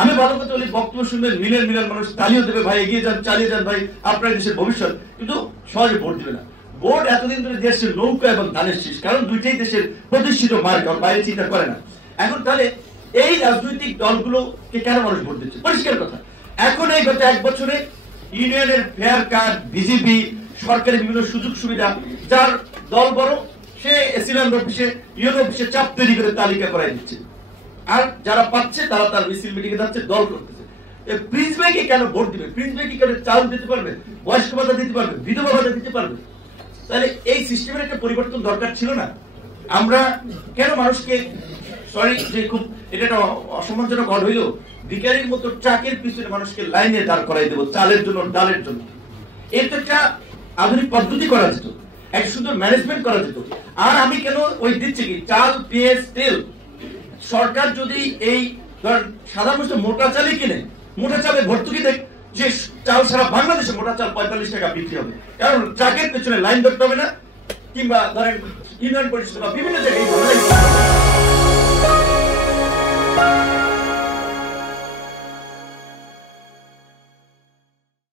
আমি ভালো কথা বলি, বক্তব্য শুনবে মিলিয়ন মিলিয়ন মানুষ তালিও দেবে, ভাই এগিয়ে যান, চালিয়ে যান ভাই, আপনার দেশের ভবিষ্যৎ, কিন্তু সহজে ভোট দিবে না। ভোট এতদিন ধরে দেশের নৌকা এবং ধানের শীষ, কারণ দুইটাই দেশের প্রতিষ্ঠিত মার্গ, বাইরে চিন্তা করে না। এখন তাহলে এই রাজনৈতিক দলগুলোকে কেন মানুষ ভোট দিচ্ছে? পরিষ্কার কথা, এখন এই গত 1 বছরে ইউনিয়নের ফেয়ার কার্ড, বিজেপি, সরকারি বিভিন্ন সুযোগ সুবিধা, যার দল বড় সে এসিল্যান্ড অফিসে, ইউনো অফিসে চাপ তৈরি করে তালিকা করাই দিচ্ছে, আর যারা পাচ্ছে তারা তার মিছিল মিটিং এ যাচ্ছে, দল করতেছে। প্রিন্স ভাইকে কেন ভোট দিবে? প্রিন্স ভাইকে কেন চাল দিতে পারবে, বয়স্ক ভাতা দিতে পারবে, বিধবা ভাতা দিতে পারবে? তাহলে এই সিস্টেমের একটা পরিবর্তন দরকার ছিল না? আমরা কেন মানুষকে, সরি যে খুব এটা একটা অসম্মানজনক হল হইল, ভিখারির মতো ট্রাকের পিছনে মানুষকে লাইনে দাঁড় করাই দেবো চালের জন্য, ডালের জন্য? এর তো একটা আধুনিক পদ্ধতি করা যেত, এক সুন্দর ম্যানেজমেন্ট করা যেত। আর আমি কেন ওই দিচ্ছি কি চাল, পেঁয়াজ, তেল, সরকার যদি এই সাধারণ মানুষ মোটা চালই কিনে, মোটা চালে ভর্তুকি দেখ, যে চাল সারা বাংলাদেশে মোটা চাল 45 টাকা বিক্রি হবে, কারণ ট্রাকের পেছনে লাইন ধরতে হবে না, কিংবা ধরেন ইউনিয়ন পরিষদ বা বিভিন্ন জায়গায়